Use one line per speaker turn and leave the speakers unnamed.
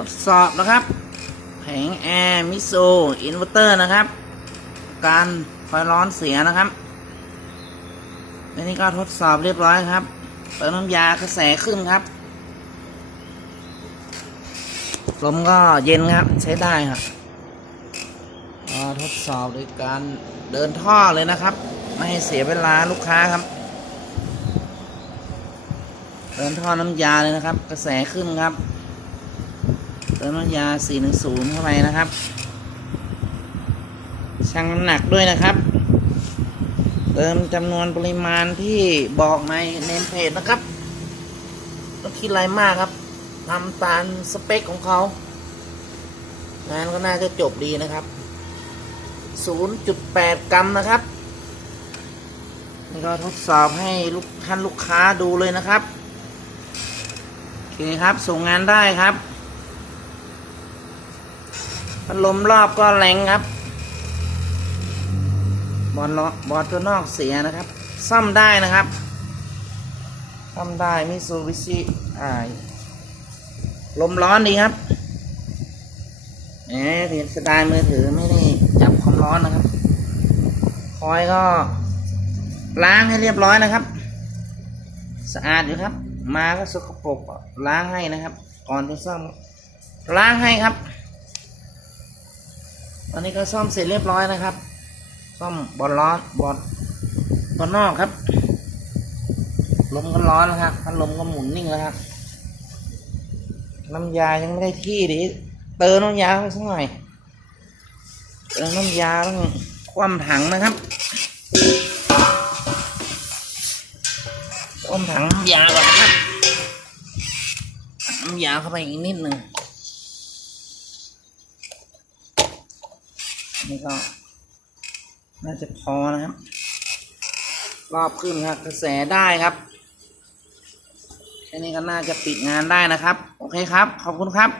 ทดสอบนะครับ แผงแอร์มิโซอินเวอร์เตอร์นะครับ การไฟร้อนเสียนะครับอันนี้ก็ทดสอบเรียบร้อยครับ เติมน้ำยากระแสขึ้นครับลมก็เย็นครับใช้ได้ครับทดสอบโดยการเดินท่อเลยนะครับ ไม่ให้เสียเวลาลูกค้าครับ เดินท่อน้ำยาเลยนะครับ กระแสขึ้นครับ เติมน้ำยา 410 เข้าไปนะครับ ชั่งน้ำหนักด้วยนะครับ เติมจำนวนปริมาณที่บอกในเนมเพจนะครับต้องคิดอะไรมากครับทำตามสเปคของเขางานก็น่าจะจบดีนะครับ 0.8 กรัมนะครับนี่ก็ทดสอบให้ลูกท่านลูกค้าดูเลยนะครับ โอเคครับ ส่งงานได้ครับ พัดลมรอบก็แรงครับ บอลล้อบอลตัวนอกเสียนะครับ ซ่อมได้นะครับ ซ่อมได้มิซูบิชิอ่าลมร้อนดีครับแหมเพียนสไตล์มือถือไม่ได้จับความร้อนนะครับ คอยก็ ล้างให้เรียบร้อยนะครับ สะอาดอยู่ครับ มาก็สกปรกล้างให้นะครับ ก่อนจะซ่อมล้างให้ครับ ตอนนี้ก็ซ่อมเสร็จเรียบร้อยนะครับ ซ่อมบอลร้อนบอลตัวนอกครับลมก็ร้อนแล้วครับพัดลมก็หมุนนิ่งแล้วครับ น้ำยายังไม่ได้ที่ดิเติมน้ำยาไปสักหน่อยเติมน้ำยาต้องคว่ำถังนะครับต้มถังน้ำยาก่อนนะครับน้ำยาเข้าไปอีกนิดหนึ่ง นี่ก็ น่าจะพอนะครับ รอบขึ้นครับกระแสได้ครับแค่นี้ก็น่าจะปิดงานได้นะครับ โอเคครับ ขอบคุณครับ